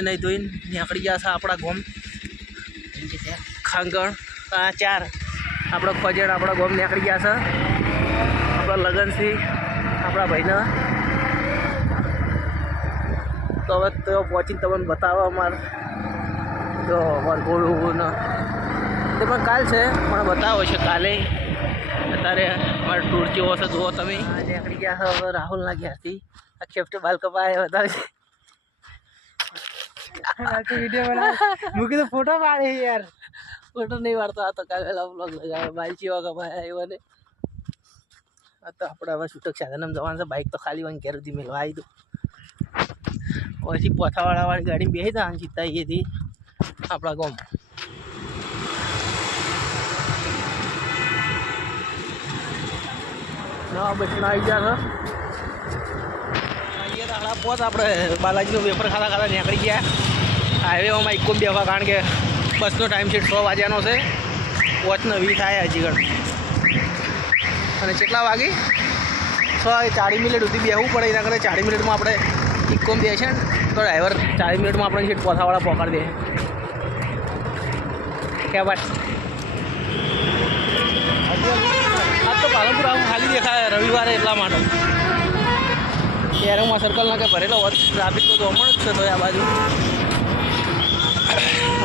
નહીં ધોઈને નીકળી ગયા છે આપણા ગોમ. ખાંગણ. આ ચાર આપણો ખોજણ આપણા ગોમ નીકળી ગયા છે. આપણા લગનથી આપણા ભાઈના. તો હવે તો પહોંચીને તમને બતાવો અમારે. તો વરઘોડું તે પણ કાલ છે, પણ બતાવો છે કાલે. અત્યારે મારો ટૂર કેવો છે, જુઓ તમે. નીકળી ગયા હવે રાહુલના ઘેરથી. આ ખેફટે બાલ કપાય બતાવે છે. મૂકી તો ફોટો પાડે યાર. ફોટો નહીં વાળતો આ તો કાગેલા બ્લોગ લગાવે બાઈક જેવા ભાઈ આવ્યો ને આ તો આપણે હવે છૂટક સાધનમ જવાનું છે બાઈક તો ખાલી વાંગ ઘેર સુધી મેળવા આવી દઉં. પછી પોથાવાળા વાળી ગાડી બેસી તા સીધા એથી આપણા ગામ. નવા બસમાં આવી ગયા છે. પોત આપણે બાલાજીનું વેફર ખાતા ખાતા નીકળી ગયા. હાઈવેમાં ઇકો બેવા કારણ કે બસનો ટાઈમ છે છ વાગ્યાનો છે. વચનો વી થાય હજી ગણ અને કેટલા વાગી? છ ચાળી મિનિટ સુધી બેહવું પડે, એના કરતાં ચાળી મિનિટમાં આપણે ઇકોમ બેસે ને, તો ડ્રાઈવર ચાળીસ મિનિટમાં આપણે સીટ પોથાવાળા પકડી દે. કે વાત આજ તો પાલનપુર આવું ખાલી દેખાય રવિવારે એટલા માટે. ત્યારે હું સર્કલ સર્કલના કે ભરેલો હોત ટ્રાફિક તો જોવા જ છે તો આ બાજુ.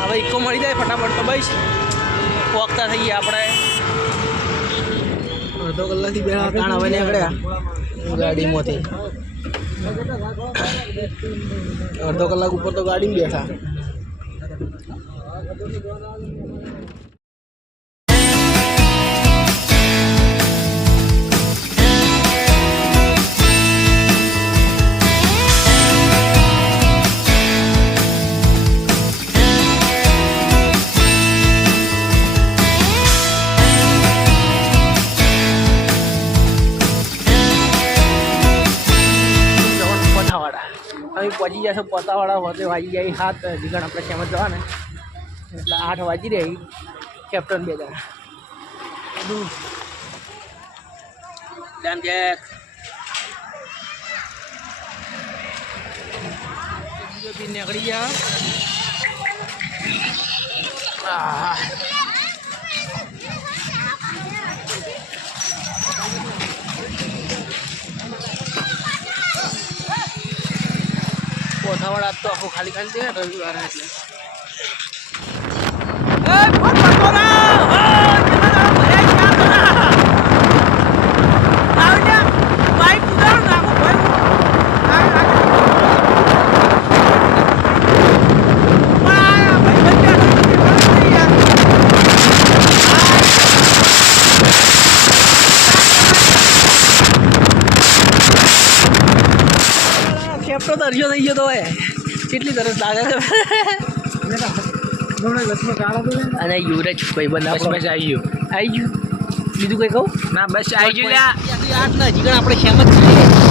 હવે ઇકો મળી જાય ફટાફટ તો બસ. પોકતા થઈ ગયા આપણે. અડધો કલાકથી બે કાણ હવે નીકળ્યા. ગાડીમાંથી. અડધો કલાક ઉપર તો ગાડીમાં બેઠા. અમે પહોંચી જશે પોતાવાળા હોતે વાગી જાય હાથ જીગણ આપણે જ જવાને. એટલે આઠ વાગી રહી કેપ્ટન બે જણા. ડન જેક નીકળી ગયા. આ પોથાવાળા તો આખું ખાલી ખાલી દે એટલે. ખેપટો દર્શો થઈ ગયો તો એ કેટલી સરસ લાગે છે? તો અને યુવરાજ ભાઈ બંધ બસ બસ આવી ગયું. આવી ગયું. બીજું કઈ કહું? ના બસ આવી ગયું લ્યા. આઠ ના જીગણ આપણે ખેમત